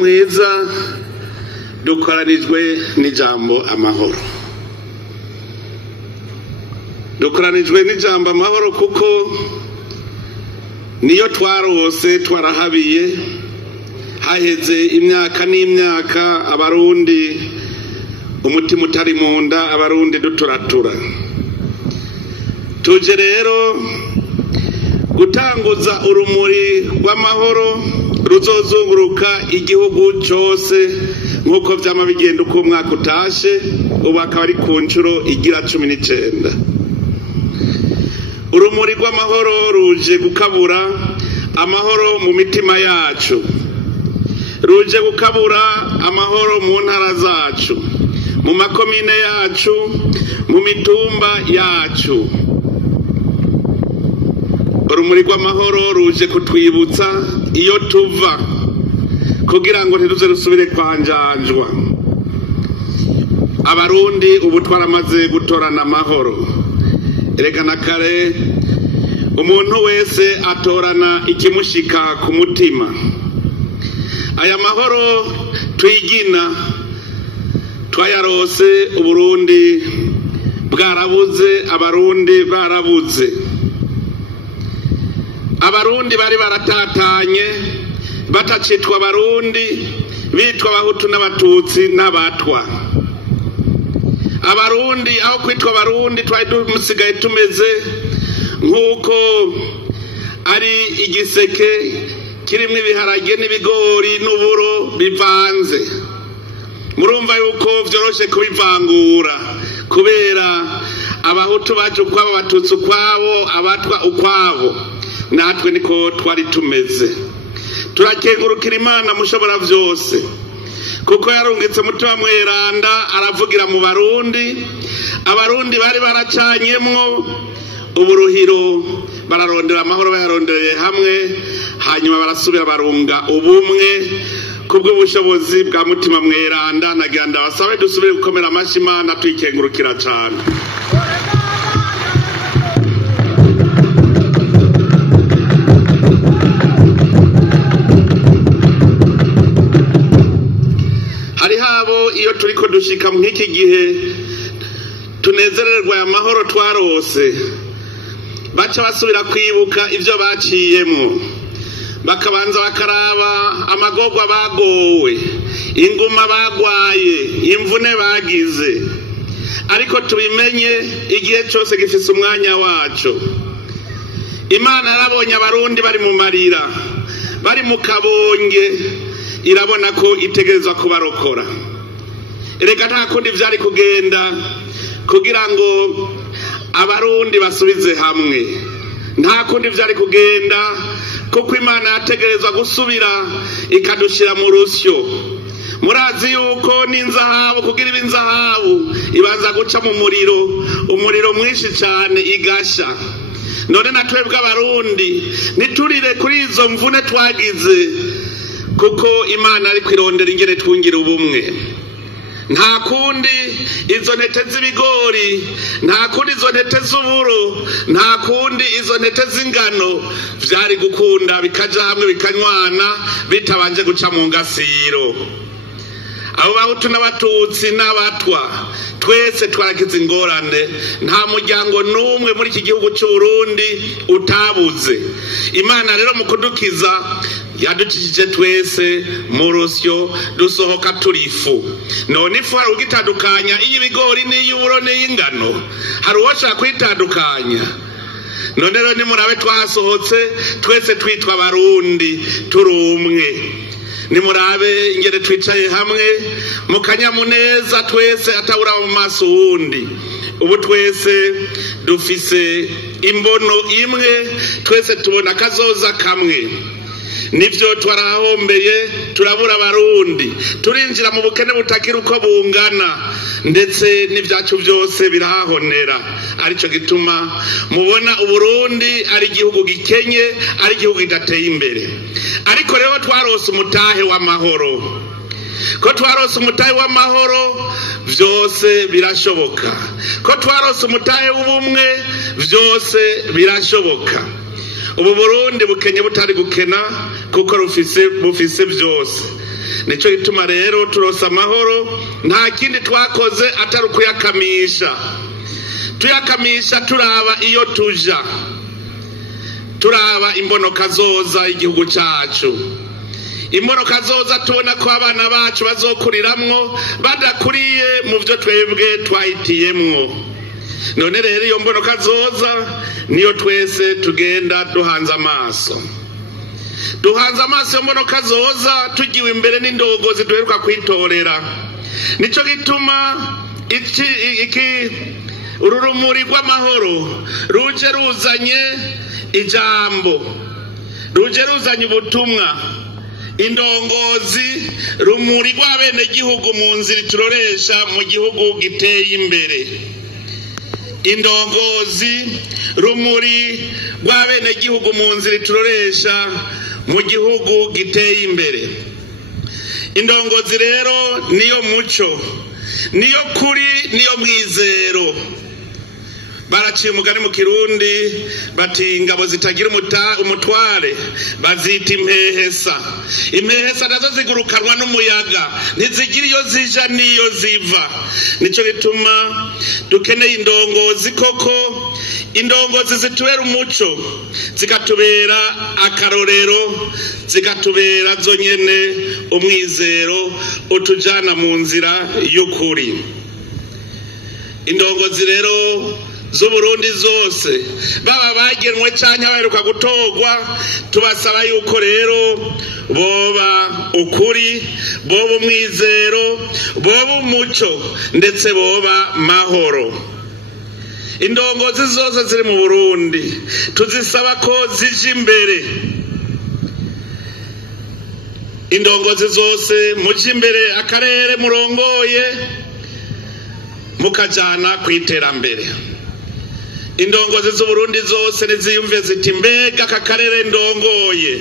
mwiza dukoranijwe n'ijambo amahoro. Dukoranijwe n'ijambo amahoro kuko niyo twarose twarahabiye haheze imyaka n'imyaka abarundi umutima utari munda abarundi duturatura. Tuje rero gutanguza urumuri rw'amahoro ruzozunguruka igihugu cyose nk'uko vyama bigenda uko umwaka utashe, ubu akaba ari ku nshuro igira 19. Urumuri rw'amahoro ruje gukabura amahoro mu mitima yacu, ruje gukabura amahoro mu ntara zacu, mu makomine yacu, mu mitumba yacu. Urumuri rw'amahoro ruje kutwibutsa iyo tuva kugira ngo ntiruze rusubire kwanjanjwa. Abarundi ubu twaramaze gutorana amahoro. Erekana kare umuntu wese atorana ikimushika ku mutima. Aya mahoro twigina twayarose Uburundi bwarabuze, abarundi barabuze. Abarundi bari baratatanye batacitwa abarundi, bitwa abahutu n'abatutsi n'abatwa. Abarundi aho kwitwa abarundi twari dumusigaye tumeze nk'uko ari igiseke kirimo ibiharage n'ibigori n'uburo bivanze. Murumva yuko vyoroshe kubivangura kubera abahutu baje ukwabo, abatutsi ukwabo, abatwa ukwabo. Natwe niko twari tumeze. Turakengurukira Imana mushobora vyose kuko yarungitse mutima mweranda aravugira mu Barundi. Abarundi bari baracanyemwo uburuhiro, bararondera amahoro, bayarondereye hamwe, hanyuma barasubira barunga ubumwe kubw'ubushobozi bwa mutima mweranda. Nagira ndabasabe dusubire gukomera amashi Imana tuyikengurukira cyane. Iyo turiko dushika mw'iki gihe tunezererwa amahoro twarose, baca basubira kwibuka ivyo baciyemo, bakabanza bakaraba amagorwa bagowe, inguma bagwaye, imvune bagize. Ariko tubimenye igihe cyose gifise umwanya wacu. Imana yarabonye abarundi bari mu marira, bari mu kabonge, irabona ko itegerezwa kubarokora. Erega nta kundi vyari kugenda kugira ngo abarundi basubize hamwe. Nta kundi vyari kugenda kuko Imana yategerezwa gusubira ikadushira mu rusyo. Murazi yuko n'inzahabu kugira ibinzahabu ibanza guca mu muriro, umuriro mwinshi cyane igasha. None natwebwe abarundi niturire kuri izo mvune twagize kuko Imana ari kwirondera ingere twungira ubumwe. Nta kundi izo ntete z'ibigori, nta kundi izo ntete z'uburo, nta kundi izo ntete z'ingano vyari gukunda bikaja hamwe bikanywana bitabanje guca mu ngasiro. Abo bahutu n'abatutsi n'abatwa twese twaragize ingorane. Nta muryango n'umwe muri iki gihugu cy'u Burundi utabuze. Imana rero mu kudukiza yadukijije twese mu rusyo dusohoka turifu. None ifu hari ugitandukanya iy'ibigori n'iy'uburo n'iy'ingano? Hari uwashaka kwitandukanya? None rero nimurabe twasohotse twese twitwa Abarundi turi umwe. Nimurabe ingere twicaye hamwe mu kanyamuneza twese atabura mu maso wundi. Ubu twese dufise imbono imwe, twese tubona kazoza kamwe. Nivyo twarahombeye, turabura Abarundi, turinjira mu bukene butakira uko bungana, ndetse n'ivyacu byose birahahonera. Arico gituma mubona Uburundi ari igihugu gikenye, ari igihugu kidateye imbere. Ariko rero twarose umutahe w'amahoro. Ko twarose umutahe w'amahoro vyose birashoboka. Ko twarose umutahe w'ubumwe vyose birashoboka. Ubu Burundi bukenye butari gukena kuko bufise byose. nico gituma rero turosa amahoro nta kindi twakoze atari ukuyakamisha tuyakamisha turaba iyo tuja turaba imbonoka zoza igihugu cacu imbonoka zoza tubona ko abana bacu bazokuriramwo badakuriye mu byo twebwe twahitiyemwo none rero iyo mbonoka zoza niyo twese tugenda duhanze amaso yo mbonoka zoza tugiwe imbere n'indongozi duheruka kwitorera nico gituma iki ururumuri rw'amahoro ruje ruzanye ijambo ruje ruzanye ubutumwa indongozi rumuri rw'abene gihugu mu nzira turoresha mu gihugu giteye imbere indongozi rumuri rw'abene gihugu mu nzira turoresha mu gihugu giteye imbere indongozi rero niyo muco niyo kuri niyo mwizero baraciye umugani mu kirundi bati ingabo zitagira umutware bazita impehesa nazo zigurukanwa n'umuyaga ntizigira iyo zija niyo ziva nico gituma dukeneye indongozi koko indongozi zitubera umuco zikatubera akarorero zikatubera zonyene umwizero utujana mu nzira y'ukuri indongozi rero z'Uburundi zose baba bagenwe canke baheruka gutorwa tubasaba yuko rero boba ukuri boba umwizero boba umuco ndetse boba mahoro indongozi zose ziri mu Burundi tuzisaba ko zije imbere indongozi zose muje imbere akarere murongoye mukajana kwiterambere indongozi z'Uburundi zose niziyumve ziti mbega kakarere ndongoye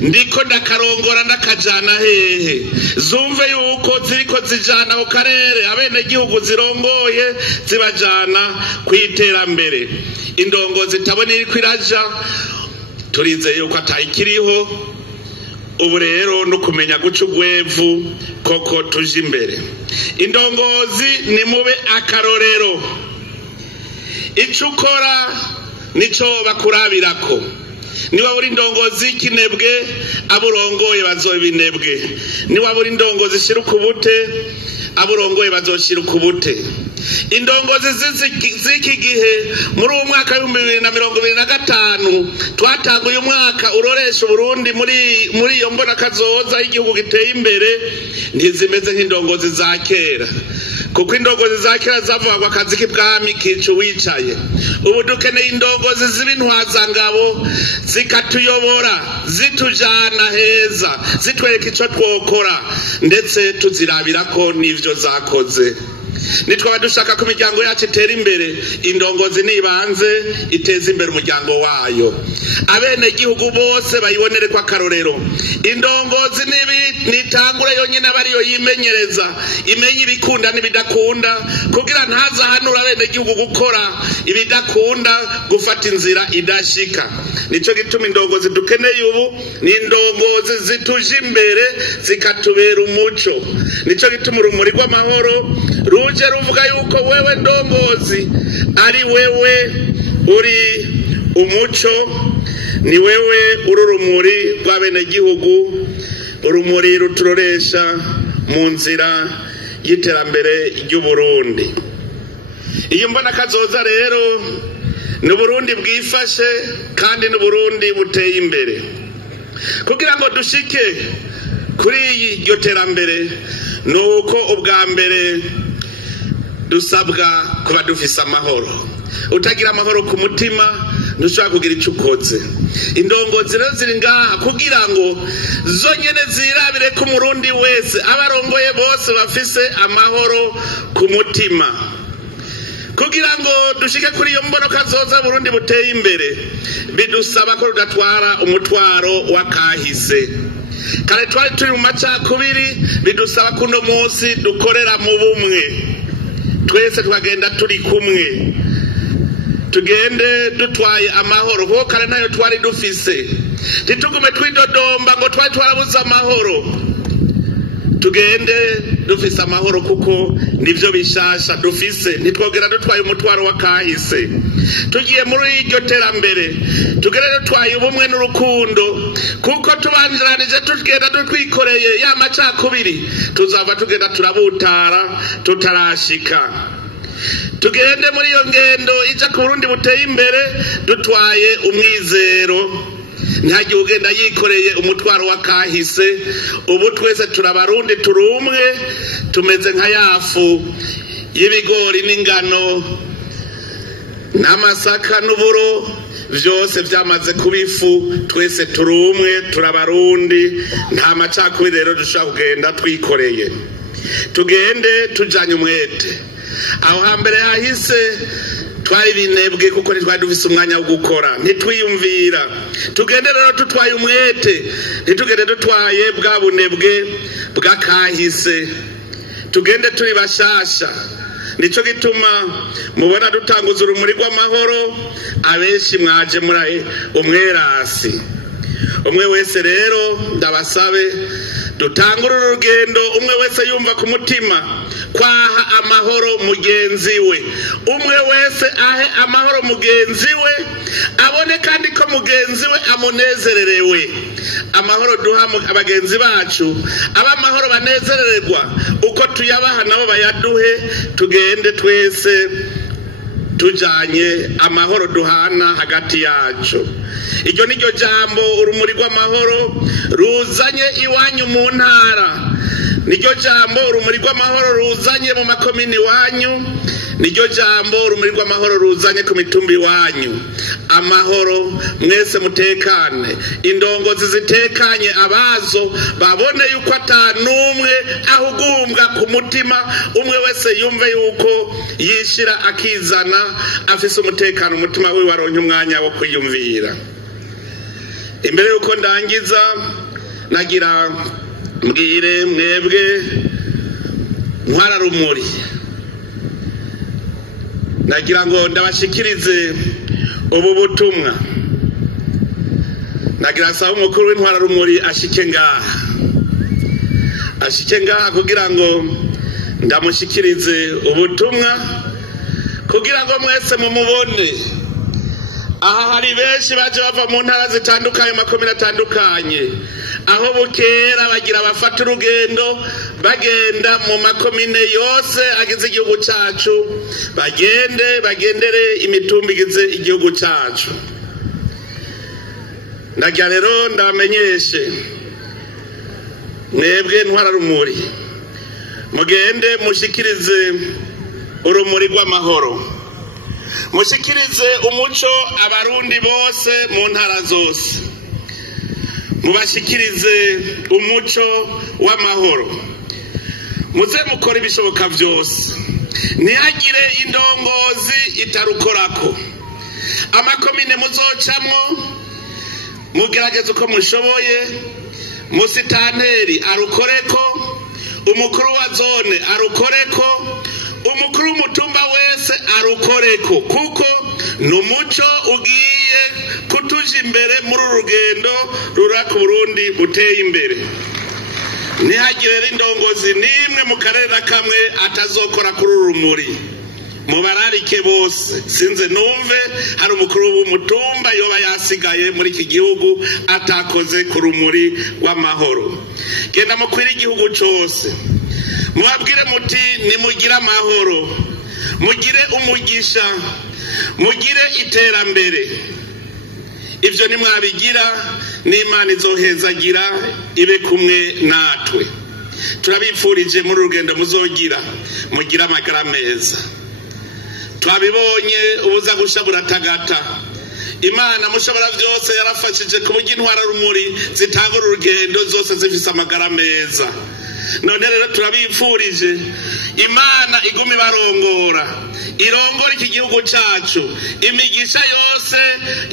ndiko ndakarongora ndakajana hehe zumve yuko ziriko zijana ku karere abene gihugu zirongoye zibajana kwiterambere indongozi tabone iriko iraja turize yuko atayikiriho ubu rero no kumenya guca ugwevu koko tuje imbere indongozi ni mube akarorero ico ukora nico bakurabirako niba uri indongozi kinebwe aburongoye bazobinebwe niba uri indongozi shiruka ubute aburongoye bazoshira ukubute indongozi z'iki gihe muri uwo mwaka wa 2025 twatanguye umwaka uroresha Burundi muri iyo mbona kazoza igihugu giteye imbere ntizimeze nk'indongozi za kera kuko indongozi za kera zavugwa akazi k'ibwami kicu wicaye ubu dukeneye indongozi z'ibintwaza ngabo zikatuyobora zitujana heza zitwereka ico twokora ndetse tuzirabira ko n'ivyo zakoze nitwa dushaka ko imiryango yacu itera imbere indongozi nibanze iteza imbere umuryango wayo abene gihugu bose bayibonere kwa karorero indongozi nitangure yonyine abariyo yimenyereza imenye ibikunda n'ibidakunda kugira ntaza hanura abene gihugu gukora ibidakunda gufata inzira idashika nico gituma indongozi dukeneye ubu ni indongozi zituje imbere zikatubera umuco nico gituma urumuri rw'amahoro ruje ruvuga yuko wewe ndongozi ari wewe uri umuco ni wewe ururumuri rw'abene gihugu urumuri ruturoresha mu nzira y'iterambere ry'Uburundi iyo mbona kazoza rero ni Burundi bwifashe kandi ni Burundi buteye imbere kugira ngo dushike kuri iryo terambere nuko ubwa mbere dusabwa kuba dufise amahoro utagira amahoro ku mutima ntushobora kugira ico ukoze indongozi rero ziri ngaha kugira ngo zonyene zirabire ko umurundi wese abarongoye bose bafise amahoro ku mutima kugira ngo dushike kuri iyo mbonoka zoza Burundi buteye imbere bidusaba ko rudatwara umutwaro wakahise kare twari turi mu macakubiri bidusaba kuno munsi dukorera mu bumwe twese twagenda turi kumwe tugende dutwaye amahoro kuko kare nayo twari dufise ntitugume twidodomba ngo twari twarabuze amahoro tugende dufise amahoro kuko nivyo bishasha dufise ntitwogera dutwaye umutwaro wa kahise tugiye muri iryo terambere tugere dutwaye ubumwe n'urukundo kuko tubanjiranije tugenda dutwikoreye ya macakubiri tuzava tugenda turabutara tutarashika tugende muri iyo ngendo ija ku Burundi buteye imbere dutwaye umwizero ntihagire ugenda yikoreye umutwaro wa kahise ubu twese turabarundi turumwe tumeze nka yafu y'ibigori n'ingano n'amasaka n'uburo vyose vyamaze kubifu twese turumwe turabarundi nta macakubiri rero dushobora kugenda twikoreye tugende tujanye umwete aho hambere hahise twari binebwe kuko ntitwari dufise umwanya wo gukora ntitwiyumvira tugende rero tutwaye umwete ntitugende dutwaye bwa bunebwe bw'akahise tugende turi bashasha nico gituma mubona dutanguza urumuri rw'amahoro abenshi mwaje muri umwerasi umwe wese rero ndabasabe dutangura urugendo umwe wese yumva ku mutima kwaha amahoro mugenzi we umwe wese ahe amahoro mugenzi we abone kandi ko mugenzi we amunezererewe amahoro duha abagenzi bacu aba amahoro banezerererwa uko tuyabaha nabo bayaduhe tugende twese tujanye amahoro duhana hagati yacu iryo niryo jambo urumuri rw'amahoro ruzanye iwanyu mu ntara niryo jambo urumuri rw'amahoro ruzanye mu makomini wanyu niryo jambo urumuri rw'amahoro ruzanye ku mitumba iwanyu amahoro mwese mutekane indongozi zitekanye abazo babone yuko atanumwe ahugumbwa ku mutima umwe wese yumve yuko yishira akizana afise umutekano umutima we waronke umwanya wo kwiyumvira imbere yuko ndangiza nagira mbwire mwebwe ntwararumuri nagira ngo ndabashikirize ubu butumwa nagira saba umukuru w'intwararumuri ashike ngaha kugira ngo ndamushikirize ubutumwa kugira ngo mwese mumubone aha hari benshi baje bava mu ntara zitandukanye makomine atandukanye aho bukera bagira bafata urugendo bagenda mu makomine yose agize igihugu cacu bagendere imitumba igize igihugu cacu ndagira rero ndabamenyeshe mwebwe ntwararumuri mugende mushikirize urumuri rw'amahoro mushikirize umuco abarundi bose mu ntara zose mubashikirize umuco w'amahoro muze mukora ibishoboka byose ntihagire indongozi itarukorako amakomine muzocamwo mugerageze uko mushoboye musitanteri arukoreko umukuru wa zone arukoreko umukuru w'umutumba wese arukoreko kuko numuco ugiye kutuja imbere muri urugendo rura ku Burundi buteye imbere ntihagire indongozi nimwe mu karere na kamwe atazokora kuri urumuri mubararike bose sinze numve hari umukuru w'umutumba yoba yasigaye muri iki gihugu atakoze ku rumuri rw'amahoro genda mukwira igihugu cose mubabwire muti nimugire amahoro mugire umugisha mugire iterambere ivyo nimwabigira n'Imana izohezagira ibe kumwe natwe turabipfurije muri urugendo muzogira mugira amagara meza twabibonye ubuza gusha buratagata Imana mushobora byose yarafashije ku buryo intwararumuri zitangura urugendo zose zifise amagara meza none rero turabipfurije Imana igumi barongora irongora iki gihugu cacu imigisha yose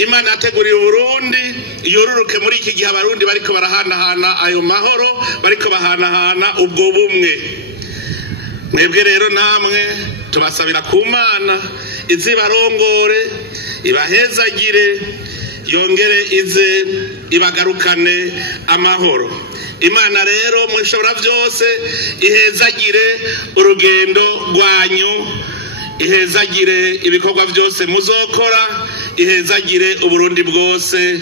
Imana yateguriye Burundi yoruruke muri iki gihe abarundi bariko barahanahana ayo mahoro bariko bahanahana ubwo bumwe mwebwe rero namwe tubasabira ku Mana izibarongore ibahezagire yongere ize ibagarukane amahoro Imana rero mushobora byose ihezagire urugendo rwanyu, ihezagire ibikorwa byose muzokora, ihezagire Uburundi bwose.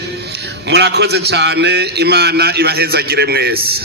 Murakoze cyane, Imana ibahezagire mwese.